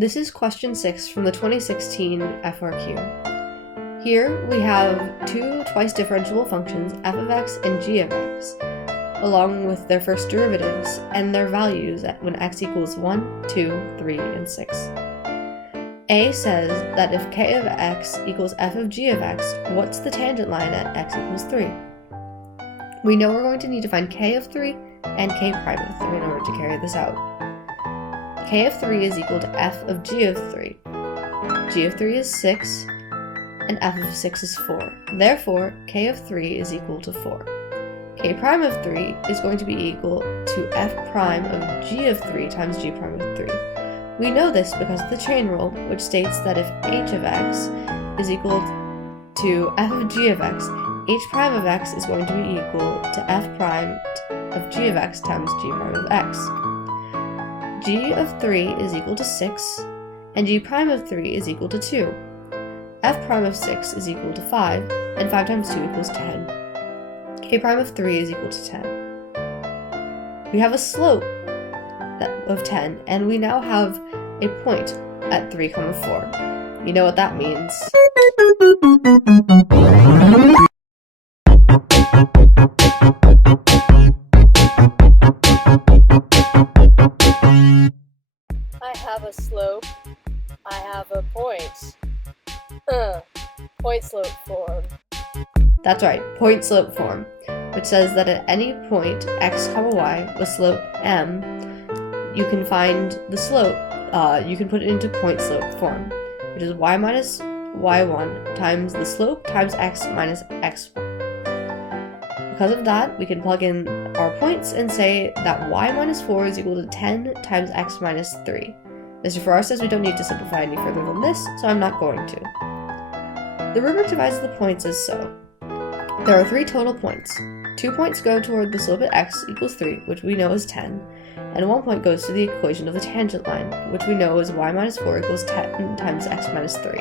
This is question 6 from the 2016 FRQ. Here we have two twice differentiable functions, f of x and g of x, along with their first derivatives and their values when x equals 1, 2, 3, and 6. A says that if k of x equals f of g of x, what's the tangent line at x equals 3? We know we're going to need to find k of 3 and k prime of 3 in order to carry this out. K of 3 is equal to f of g of 3. G of 3 is 6, and f of 6 is 4. Therefore, k of 3 is equal to 4. K prime of 3 is going to be equal to f prime of g of 3 times g prime of 3. We know this because of the chain rule, which states that if h of x is equal to f of g of x, h prime of x is going to be equal to f prime of g of x times g prime of x. G of 3 is equal to 6, and g prime of 3 is equal to 2. F prime of 6 is equal to 5, and 5 times 2 equals 10. K prime of 3 is equal to 10. We have a slope of 10, and we now have a point at 3, 4. You know what that means. I have a slope. I have a point. Point slope form. That's right, point slope form, which says that at any point x, y with slope m, you can find the slope, you can put it into point slope form, which is y minus y1 times the slope times x minus x1. Because of that, we can plug in our points and say that y minus 4 is equal to 10 times x minus 3. Mr. Farrar says we don't need to simplify any further than this, so I'm not going to. The rubric divides the points as so. There are 3 total points. 2 points go toward the slope at x equals 3, which we know is 10, and 1 point goes to the equation of the tangent line, which we know is y minus 4 equals 10 times x minus 3.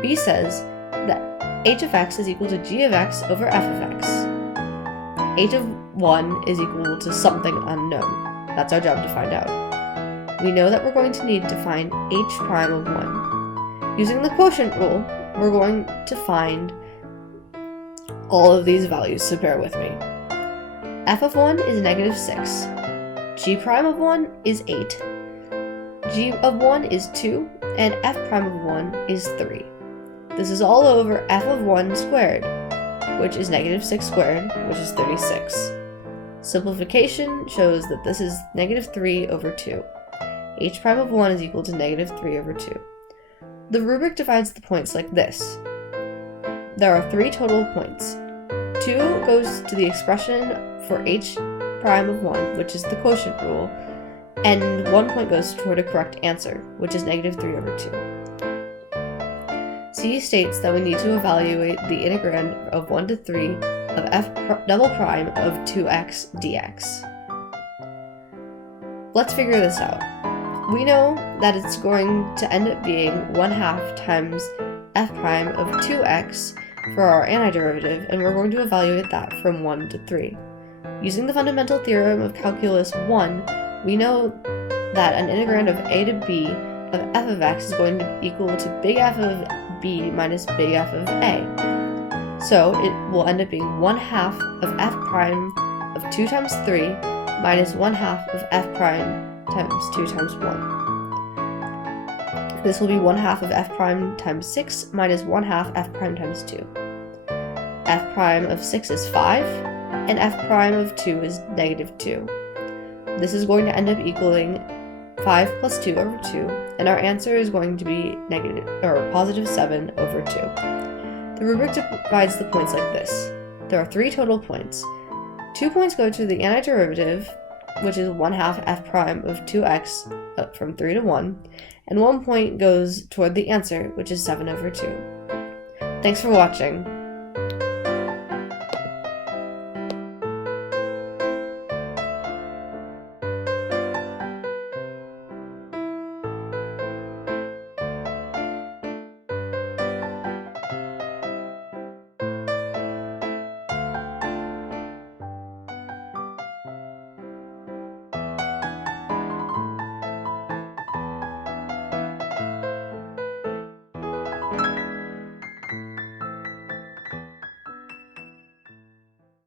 B says that h of x is equal to g of x over f of x. H of 1 is equal to something unknown. That's our job to find out. We know that we're going to need to find h prime of 1. Using the quotient rule, we're going to find all of these values, so bear with me. F of 1 is negative 6. G prime of 1 is 8. G of 1 is 2, and f prime of 1 is 3. This is all over f of 1 squared, which is negative 6 squared, which is 36. Simplification shows that this is negative 3 over 2. H prime of 1 is equal to negative 3 over 2. The rubric divides the points like this. There are 3 total points. 2 goes to the expression for h prime of 1, which is the quotient rule, and 1 point goes toward a correct answer, which is negative 3 over 2. C states that we need to evaluate the integrand of 1 to 3 of f double prime of 2x dx. Let's figure this out. We know that it's going to end up being 1/2 times f prime of 2x for our antiderivative, and we're going to evaluate that from 1 to 3. Using the fundamental theorem of calculus 1, we know that an integrand of a to b of f of x is going to equal to big F of b minus big F of a. So it will end up being 1/2 of f prime of 2 times 3 minus 1/2 of f prime times 2 times 1. This will be 1/2 of f prime times 6 minus 1/2 f prime times 2. F prime of 6 is 5, and f prime of 2 is negative 2. This is going to end up equaling 5 plus 2 over 2, and our answer is going to be positive 7 over 2. The rubric divides the points like this. There are 3 total points. 2 points go to the antiderivative, which is 1/2 f prime of 2x up from 3 to 1, and 1 point goes toward the answer, which is 7 over 2. Thanks for watching.